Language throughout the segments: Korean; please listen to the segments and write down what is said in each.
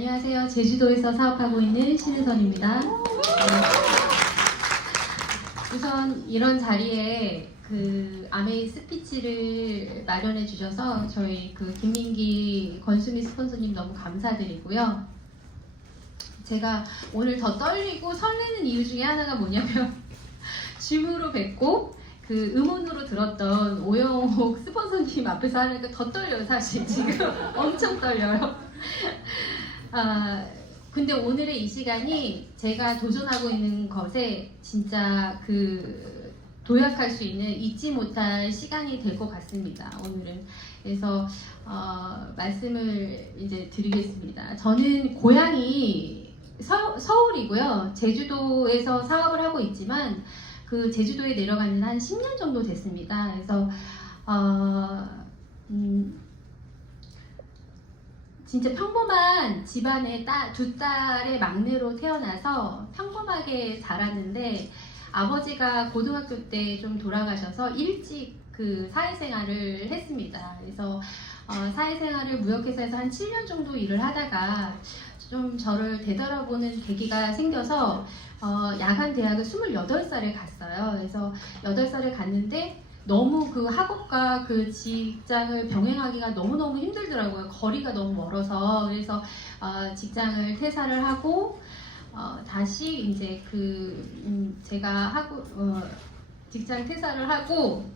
안녕하세요. 제주도에서 사업하고 있는 신은선입니다. 우선 이런 자리에 그 아메이 스피치를 마련해 주셔서 저희 그 김민기 건수미 스폰서님 너무 감사드리고요. 제가 오늘 더 떨리고 설레는 이유 중에 하나가 뭐냐면 줌으로 뵙고 그 음원으로 들었던 오영옥 스폰서님 앞에서 하니까 더 떨려요. 사실 지금 엄청 떨려요. 근데 오늘의 이 시간이 제가 도전하고 있는 것에 진짜 그 도약할 수 있는 잊지 못할 시간이 될 것 같습니다. 오늘은. 그래서 말씀을 이제 드리겠습니다. 저는 고향이 서울이고요. 제주도에서 사업을 하고 있지만 그 제주도에 내려가는 한 10년 정도 됐습니다. 그래서 진짜 평범한 집안의 두 딸의 막내로 태어나서 평범하게 자랐는데 아버지가 고등학교 때 좀 돌아가셔서 일찍 그 사회생활을 했습니다. 그래서 사회생활을 무역회사에서 한 7년 정도 일을 하다가 좀 저를 되돌아보는 계기가 생겨서 야간 대학을 28살에 갔어요. 그래서 8살에 갔는데 너무 그 학업과 그 직장을 병행하기가 너무너무 힘들더라고요. 거리가 너무 멀어서. 그래서 직장을 퇴사를 하고 다시 이제 제가 직장 퇴사를 하고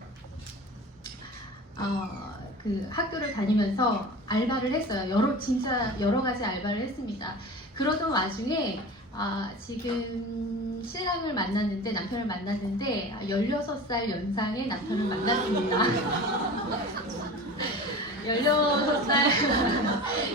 그 학교를 다니면서 알바를 했어요. 진짜 여러 가지 알바를 했습니다. 그러던 와중에 지금 신랑을 만났는데, 남편을 만났는데 16살 연상의 남편을 만났습니다. 16살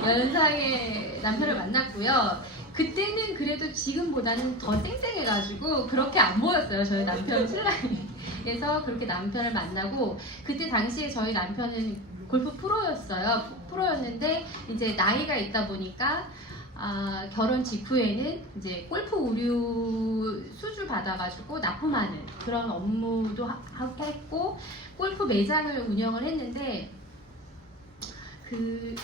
연상의 남편을 만났고요. 그때는 그래도 지금보다는 더 쌩쌩해가지고 그렇게 안 보였어요. 저희 남편 신랑이. 그래서 그렇게 남편을 만나고, 그때 당시에 저희 남편은 골프 프로였어요. 프로였는데 이제 나이가 있다 보니까 결혼 직후에는 이제 골프 의류 수주 받아가지고 납품하는 그런 업무도 했고, 골프 매장을 운영을 했는데 그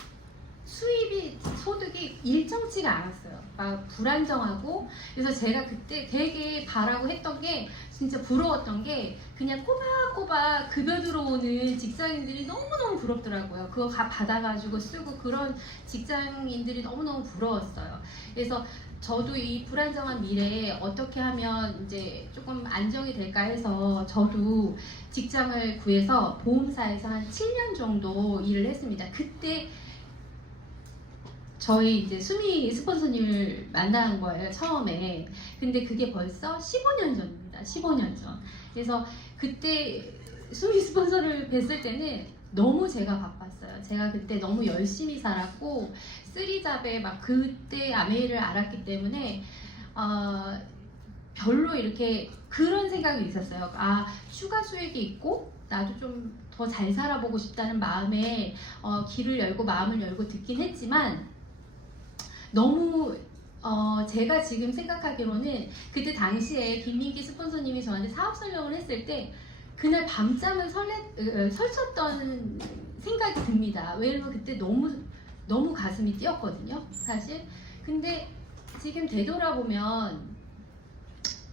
수입이, 소득이 일정치가 않았어요. 막 불안정하고. 그래서 제가 그때 되게 바라고 했던 게, 진짜 부러웠던 게, 그냥 꼬박꼬박 급여 들어오는 직장인들이 너무너무 부럽더라고요. 그거 받아가지고 쓰고, 그런 직장인들이 너무너무 부러웠어요. 그래서 저도 이 불안정한 미래에 어떻게 하면 이제 조금 안정이 될까 해서 저도 직장을 구해서 보험사에서 한 7년 정도 일을 했습니다. 그때 저희 이제 수미 스폰서님을 만난 거예요, 처음에. 근데 그게 벌써 15년 전입니다. 15년 전. 그래서 그때 수미 스폰서를 뵀을 때는 너무 제가 바빴어요. 제가 그때 너무 열심히 살았고, 쓰리잡에 막 그때 아메이를 알았기 때문에 별로 이렇게 그런 생각이 있었어요. 추가 수익이 있고 나도 좀 더 잘 살아보고 싶다는 마음에 귀를 열고 마음을 열고 듣긴 했지만, 너무 제가 지금 생각하기로는 그때 당시에 김민기 스폰서님이 저한테 사업 설명을 했을 때 그날 밤잠을 설쳤던 생각이 듭니다. 왜냐면 그때 너무 가슴이 뛰었거든요, 사실. 근데 지금 되돌아보면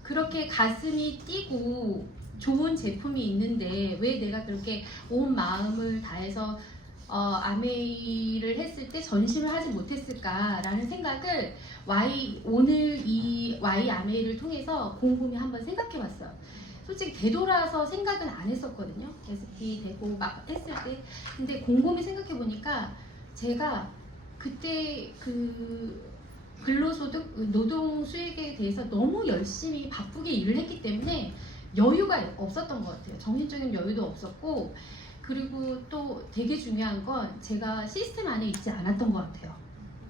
그렇게 가슴이 뛰고 좋은 제품이 있는데 왜 내가 그렇게 온 마음을 다해서 아메이를 했을 때 전심을 하지 못했을까라는 생각을 오늘 이 Y 아메이를 통해서 곰곰이 한번 생각해봤어요. 솔직히 되돌아서 생각은 안 했었거든요. SP 되고 막 했을 때. 근데 곰곰이 생각해보니까 제가 그때 그 근로소득, 노동 수익에 대해서 너무 열심히 바쁘게 일을 했기 때문에 여유가 없었던 것 같아요. 정신적인 여유도 없었고, 그리고 또 되게 중요한 건 제가 시스템 안에 있지 않았던 것 같아요.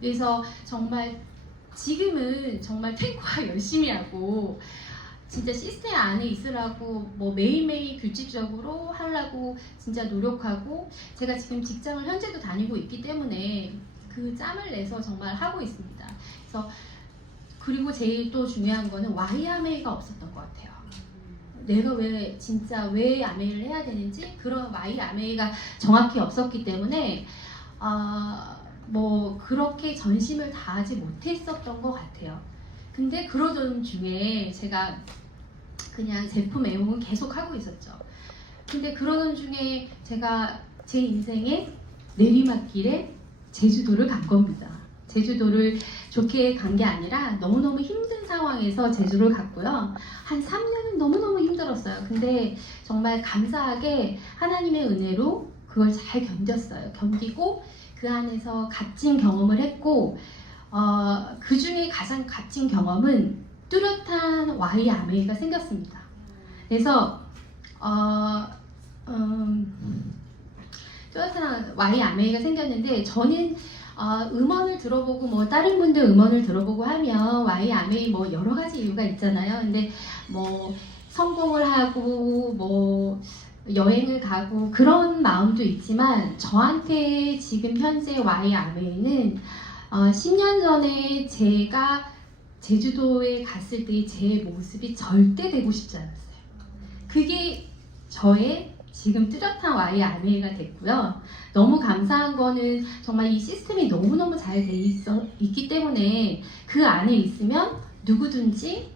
그래서 정말 지금은 정말 탱크화 열심히 하고 진짜 시스템 안에 있으라고 뭐 매일매일 규칙적으로 하려고 진짜 노력하고, 제가 지금 직장을 현재도 다니고 있기 때문에 그 짬을 내서 정말 하고 있습니다. 그래서 그리고 제일 또 중요한 거는 Y 아메이가 없었던 것 같아요. 내가 왜 아메이를 해야 되는지, 그런 Y 아메이가 정확히 없었기 때문에 뭐 그렇게 전심을 다하지 못했었던 것 같아요. 근데 그러던 중에 제가 그냥 제품 애용은 계속 하고 있었죠. 근데 그러던 중에 제가 제 인생의 내리막길에 제주도를 간 겁니다. 제주도를 좋게 간 게 아니라 너무너무 힘든 상황에서 제주도를 갔고요. 한 3년은 너무너무 힘들었어요. 근데 정말 감사하게 하나님의 은혜로 그걸 잘 견뎠어요. 견디고 그 안에서 값진 경험을 했고 그 중에 가장 값진 경험은 뚜렷한 와이 아메이가 생겼습니다. 그래서 뚜렷한 와이 아메이가 생겼는데 저는 음원을 들어보고 뭐 다른 분들 음원을 들어보고 하면 와이 아메이 뭐 여러 가지 이유가 있잖아요. 근데 뭐 성공을 하고 뭐 여행을 가고 그런 마음도 있지만 저한테 지금 현재 와이 아메이는 10년 전에 제가 제주도에 갔을 때의 제 모습이 절대 되고 싶지 않았어요. 그게 저의 지금 뚜렷한 와이 아메이가 됐고요. 너무 감사한 거는 정말 이 시스템이 너무너무 잘 돼 있기 때문에 그 안에 있으면 누구든지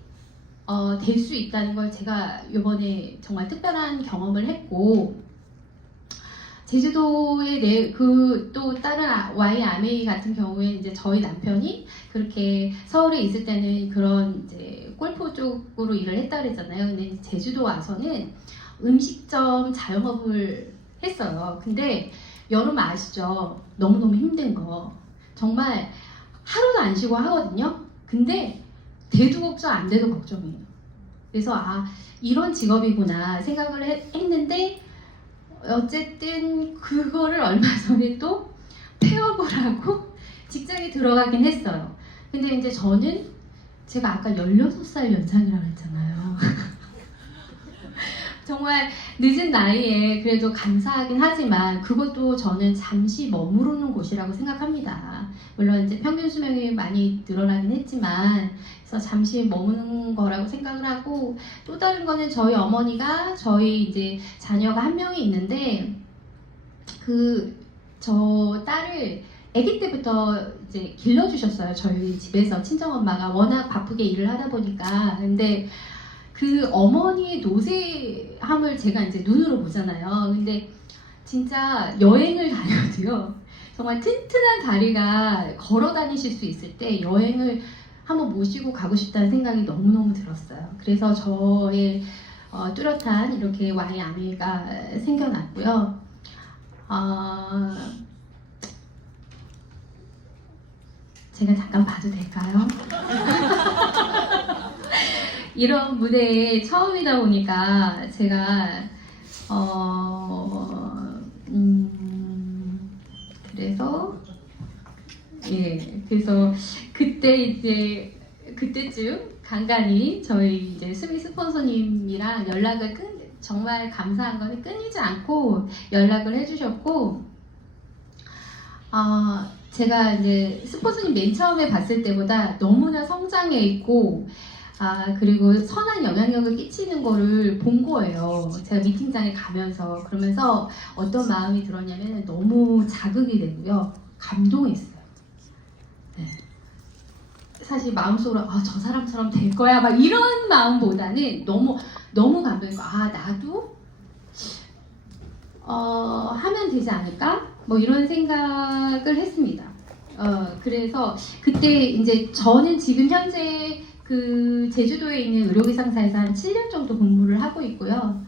될 수 있다는 걸 제가 이번에 정말 특별한 경험을 했고, 제주도의 또 다른 와이 아메이 같은 경우에 이제 저희 남편이 그렇게 서울에 있을 때는 그런 이제 골프 쪽으로 일을 했다 그랬잖아요. 근데 제주도 와서는 음식점 자영업을 했어요. 근데 여러분 아시죠? 너무너무 힘든 거. 정말 하루도 안 쉬고 하거든요. 근데 돼도 걱정 안 돼도 걱정이에요. 그래서 이런 직업이구나 생각을 했는데 어쨌든 그거를 얼마 전에 또 폐업을 하고 직장에 들어가긴 했어요. 근데 이제 저는 제가 아까 16살 연상이라고 했잖아요. 정말 늦은 나이에 그래도 감사하긴 하지만 그것도 저는 잠시 머무르는 곳이라고 생각합니다. 물론 이제 평균 수명이 많이 늘어나긴 했지만 그래서 잠시 머무는 거라고 생각을 하고, 또 다른 거는 저희 어머니가 저희 이제 자녀가 한 명이 있는데 저 딸을 아기 때부터 이제 길러주셨어요. 저희 집에서 친정엄마가 워낙 바쁘게 일을 하다 보니까. 근데 그 어머니의 노쇠함을 제가 이제 눈으로 보잖아요. 근데 진짜 여행을 다녀도요, 정말 튼튼한 다리가 걸어 다니실 수 있을 때 여행을 한번 모시고 가고 싶다는 생각이 너무너무 들었어요. 그래서 저의 뚜렷한 이렇게 와이 아메이가 생겨났고요. 제가 잠깐 봐도 될까요? 이런 무대에 처음이다 보니까 제가 그래서 그때쯤 간간히 저희 이제 수미 스폰서님이랑 연락을 정말 감사한 거는 끊이지 않고 연락을 해주셨고, 제가 이제 스폰서님 맨 처음에 봤을 때보다 너무나 성장해 있고 그리고 선한 영향력을 끼치는 거를 본 거예요. 제가 미팅장에 가면서. 그러면서 어떤 마음이 들었냐면 너무 자극이 되고요, 감동했어요. 네. 사실 마음속으로 저 사람처럼 될 거야 막 이런 마음보다는 너무 감동했고, 나도 하면 되지 않을까? 뭐 이런 생각을 했습니다. 그래서 그때 이제 저는 지금 현재 그 제주도에 있는 의료기상사에서 한 7년 정도 근무를 하고 있고요.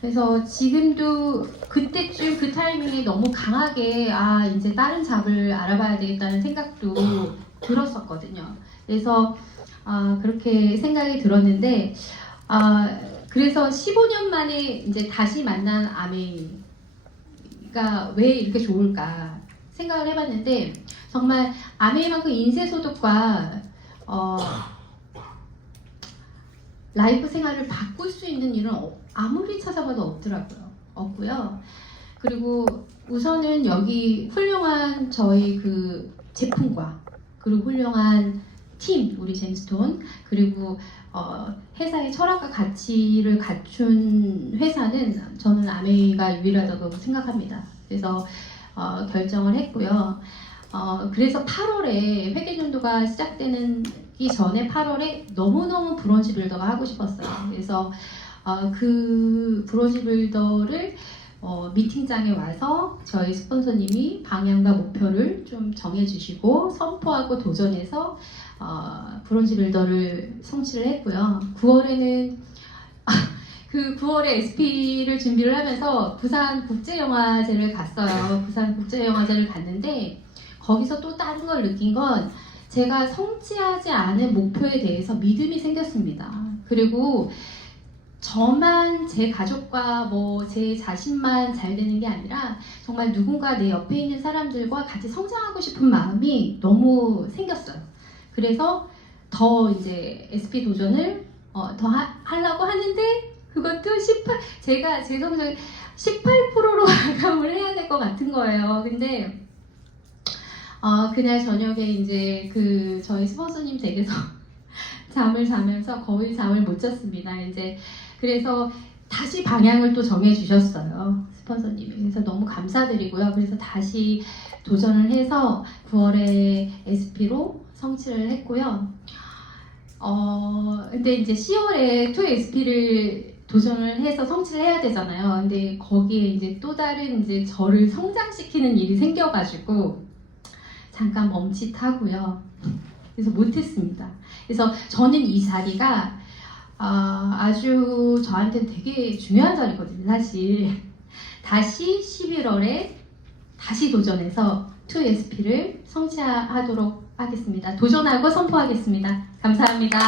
그래서 지금도 그때쯤 그 타이밍에 너무 강하게 이제 다른 잡을 알아봐야 되겠다는 생각도 들었었거든요. 그래서 그렇게 생각이 들었는데 그래서 15년 만에 이제 다시 만난 아메이가 왜 이렇게 좋을까 생각을 해봤는데, 정말 아메이만큼 인쇄소득과 라이프 생활을 바꿀 수 있는 일은 아무리 찾아봐도 없고요. 그리고 우선은 여기 훌륭한 저희 그 제품과 그리고 훌륭한 팀, 우리 잼스톤, 그리고 회사의 철학과 가치를 갖춘 회사는 저는 아메이가 유일하다고 생각합니다. 그래서 결정을 했고요. 그래서 8월에 회계연도가 시작되기 전에 8월에 너무너무 브런치 빌더가 하고 싶었어요. 그래서 그 브런치 빌더를 미팅장에 와서 저희 스폰서님이 방향과 목표를 좀 정해주시고 선포하고 도전해서 브론즈 빌더를 성취를 했고요. 9월에는 그 9월에 SP를 준비를 하면서 부산 국제영화제를 갔어요. 부산 국제영화제를 갔는데 거기서 또 다른 걸 느낀 건 제가 성취하지 않은 목표에 대해서 믿음이 생겼습니다. 그리고 저만 제 가족과 뭐 제 자신만 잘 되는 게 아니라 정말 누군가 내 옆에 있는 사람들과 같이 성장하고 싶은 마음이 너무 생겼어요. 그래서 더 이제 SP 도전을 더 하려고 하는데 그것도 제가 제 성적이 18%로 마감을 해야 될 것 같은 거예요. 근데 그날 저녁에 이제 저희 스폰서님 댁에서 잠을 자면서 거의 잠을 못 잤습니다. 이제 그래서 다시 방향을 또 정해주셨어요. 스폰서님이. 그래서 너무 감사드리고요. 그래서 다시 도전을 해서 9월에 SP로 성취를 했고요. 근데 이제 10월에 2SP를 도전을 해서 성취를 해야 되잖아요. 근데 거기에 이제 또 다른 이제 저를 성장시키는 일이 생겨가지고 잠깐 멈칫하고요. 그래서 못했습니다. 그래서 저는 이 자리가 아주 저한테 되게 중요한 자리거든요, 사실. 다시 11월에 다시 도전해서 2SP를 성취하도록 하겠습니다. 도전하고 선포하겠습니다. 감사합니다.